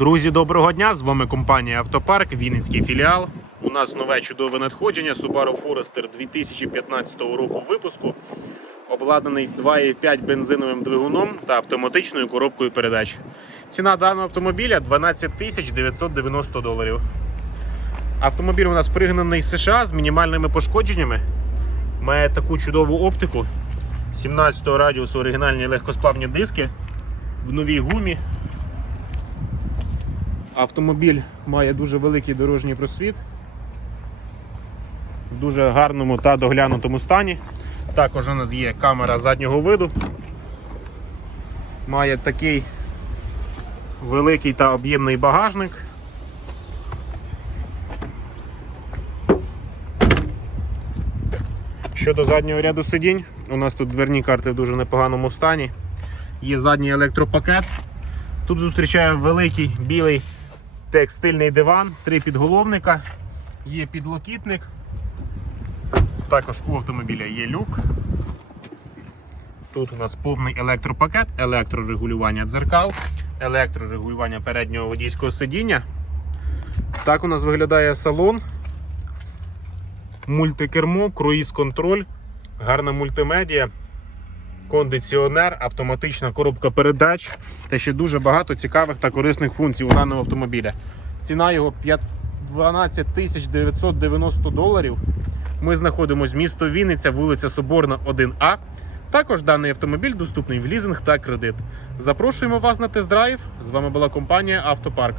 Друзі, доброго дня! З вами компанія Автопарк, Вінницький філіал. У нас нове чудове надходження Subaru Forester 2015 року випуску, обладнаний 2,5 бензиновим двигуном та автоматичною коробкою передач. Ціна даного автомобіля 12 тисяч 990 доларів. Автомобіль у нас пригнаний з США з мінімальними пошкодженнями. Має таку чудову оптику. 17 радіусу оригінальні легкосплавні диски в новій гумі. Автомобіль має дуже великий дорожній просвіт в дуже гарному та доглянутому стані. Також у нас є камера заднього виду. Має такий великий та об'ємний багажник. Щодо заднього ряду сидінь, у нас тут дверні карти в дуже непоганому стані. Є задній електропакет. Тут зустрічає великий білий текстильний диван, три підголовника, є підлокітник. Також у автомобіля є люк. Тут у нас повний електропакет, електрорегулювання дзеркал, електрорегулювання переднього водійського сидіння. Так у нас виглядає салон. Мультикермо, круїз-контроль, гарна мультимедіа, кондиціонер, автоматична коробка передач та ще дуже багато цікавих та корисних функцій у даного автомобіля. Ціна його 12 тисяч 990 доларів. Ми знаходимося місто Вінниця, вулиця Соборна, 1А. Також даний автомобіль доступний в лізинг та кредит. Запрошуємо вас на тест-драйв. З вами була компанія Автопарк.